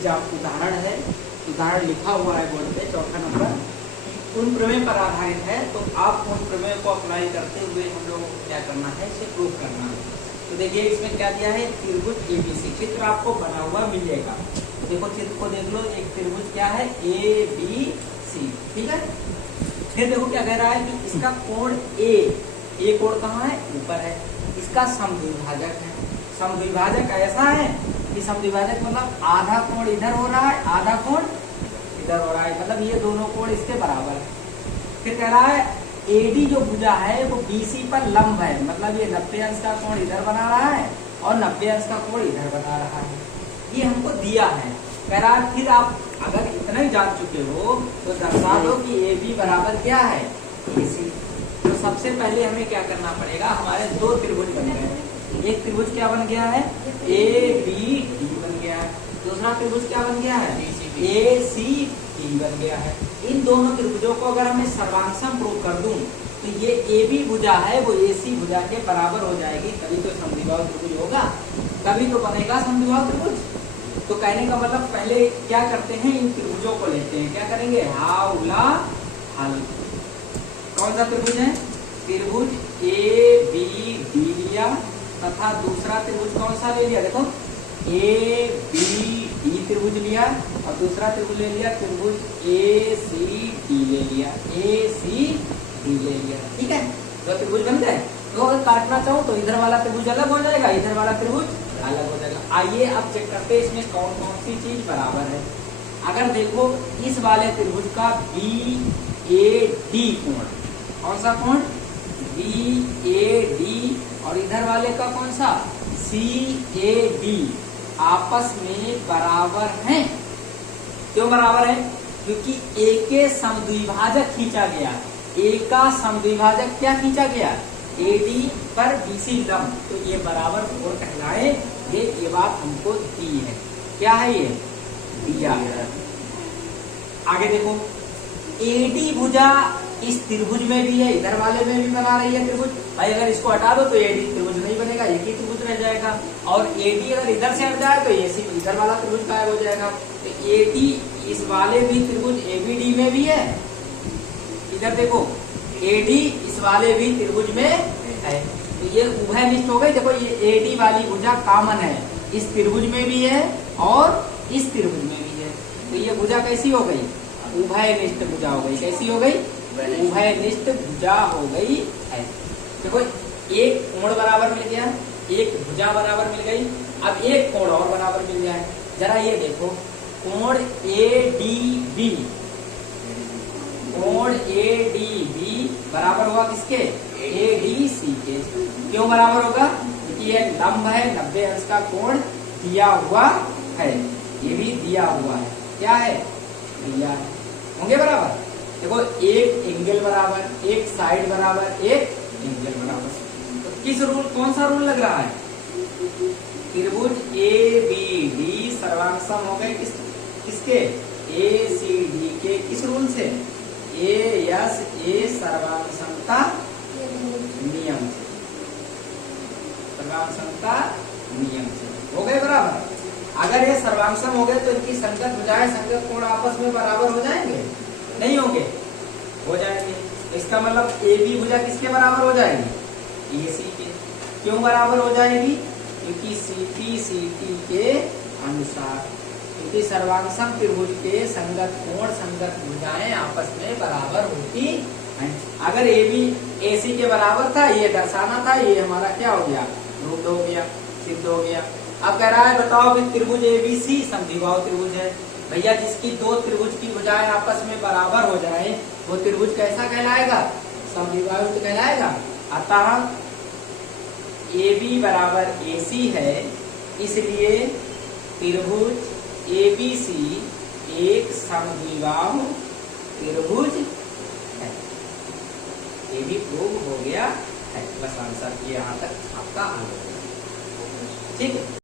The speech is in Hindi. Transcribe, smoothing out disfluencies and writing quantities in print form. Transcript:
उदाहरण है, उदाहरण लिखा हुआ है बोर्ड पे, चौथा नंबर, उन प्रमेय पर आधारित है। तो आप उन प्रमेय को अप्लाई करते हुए हम लोगों को क्या करना है, इसे प्रूव करना है। तो देखिए इसमें क्या दिया है, त्रिभुज एबीसी, चित्र आपको बना हुआ मिल जाएगा। तो देखो चित्र को देख लो, एक त्रिभुज क्या है, ए बी सी, ठीक है। फिर देखो क्या कह रहा है कि इसका कोण ए कोण कहाँ है, ऊपर है, इसका समद्विभाजक है। समद्विभाजक ऐसा है कि समद्विभाजक मतलब आधा कोण इधर हो रहा है, आधा कोण इधर हो रहा है, मतलब ये दोनों कोण इसके बराबर है। फिर कह रहा है एडी जो भुजा है वो बीसी पर लंब है, मतलब ये 90 अंश का कोण इधर बना रहा है और 90 अंश का कोण इधर बना रहा है, ये हमको दिया है। कह रहा है फिर आप अगर इतना ही जान चुके हो तो दर्शा दो कि ए बी बराबर क्या है, ए सी। तो सबसे पहले हमें क्या करना पड़ेगा, हमारे दो त्रिभुज बन गए। एक त्रिभुज क्या बन गया है, ए बी डी बन गया है। दूसरा त्रिभुज क्या बन गया है, ए सी डी बन गया है। इन दोनों त्रिभुजों को अगर हमें सर्वांशम प्रूव कर दूं तो ये ए बी भुजा है वो ए सी भुजा के बराबर हो जाएगी, तभी तो समद्विबाहु त्रिभुज होगा, तभी तो बनेगा समद्विबाहु त्रिभुज। तो कहने का मतलब पहले क्या करते हैं, इन त्रिभुजों को लेते हैं, क्या करेंगे, हाउला हल। कौन सा त्रिभुज है, त्रिभुज ए बी डी लिया तथा दूसरा त्रिभुज कौन सा ले लिया, देखो ए बी डी त्रिभुज लिया और दूसरा त्रिभुज ले लिया त्रिभुज ए सी डी ले लिया, ए सी डी ले लिया, ठीक है। दो त्रिभुज बन गए। तो अगर काटना चाहो तो इधर वाला त्रिभुज अलग हो जाएगा, इधर वाला त्रिभुज अलग हो जाएगा। आइए अब चेक करते हैं इसमें कौन कौन सी चीज बराबर है। अगर देखो इस वाले त्रिभुज का बी ए डी कोण, कौन सा कोण, बी ए डी, और इधर वाले का कौन सा, सी ए डी, आपस में बराबर हैं। क्यों बराबर है, क्योंकि ए के समद्विभाजक खींचा गया, ए का समद्विभाजक क्या खींचा गया, ए डी पर बीसी लंब, तो ये बराबर कोण कहलाए। ये बात हमको दी है, क्या है ये, दिया है। आगे देखो एडी भुजा इस त्रिभुज में भी है, इधर वाले में भी बना रही है त्रिभुज। भाई अगर इसको हटा दो तो एडी त्रिभुज नहीं बनेगा, एक ही त्रिभुज रह जाएगा। और एडी अगर इधर से हट जाए तो एसी इधर वाला त्रिभुज गायब हो जाएगा। तो एडी इस वाले भी त्रिभुज एबीडी में भी है, इधर देखो एडी इस वाले भी त्रिभुज में है, तो ये उभयनिष्ठ हो गई। देखो ये एडी वाली भुजा कॉमन है, इस त्रिभुज में भी है और इस त्रिभुज में भी है, तो ये भुजा कैसी हो गई, उभयनिष्ठ भुजा हो गई। कैसी हो गई, उभयनिष्ठ भुजा हो गई है। देखो एक कोण बराबर मिल गया, एक भुजा बराबर मिल गई, अब एक कोण और बराबर मिल जाए। जरा ये देखो कोण ए डी बी, कोण ए डी बी बराबर होगा किसके, ए डी सी के। क्यों बराबर होगा, क्योंकि ये लंब है, 90 अंश का कोण दिया हुआ है, ये भी दिया हुआ है, क्या है, दिया है, होंगे बराबर। देखो एक एंगल बराबर, एक साइड बराबर, एक एंगल बराबर। तो किस रूल, कौन सा रूल लग रहा है, त्रिभुज ए बी डी सर्वांगसम हो गए किसके, ए सी डी के, किस रूल से, ए यस ए सर्वांगसमता नियम से, सर्वांगसमता नियम से हो गए बराबर। अगर ये सर्वांगसम हो गए तो इनकी संगत भुजाएं, संगत कोण आपस में बराबर हो जाएंगे, नहीं होंगे, हो जाएंगे। इसका मतलब ए बी भुजा किसके बराबर हो जाएगी, ए सी के। क्यों बराबर हो जाएगी, क्योंकि सी टी के अनुसार, क्योंकि सर्वांगसम त्रिभुज के संगत कोण, संगत भुजाएं आपस में बराबर होती हैं। अगर ए बी ए सी के बराबर था, ये दर्शाना था, ये हमारा क्या हो गया, रूट हो गया, सिद्ध हो गया। अब कह रहा है बताओ कि त्रिभुज एबीसी समद्विबाहु त्रिभुज है। भैया जिसकी दो त्रिभुज की भुजाएं आपस में बराबर हो जाए वो त्रिभुज कैसा कहलाएगा, समद्विबाहु कहलाएगा। अतः ए बी बराबर ए सी है, इसलिए त्रिभुज ए बी सी एक समद्विबाहु त्रिभुज है। ये भी प्रूव हो गया है। बस आंसर ये यहाँ तक आपका आ गया, ठीक है।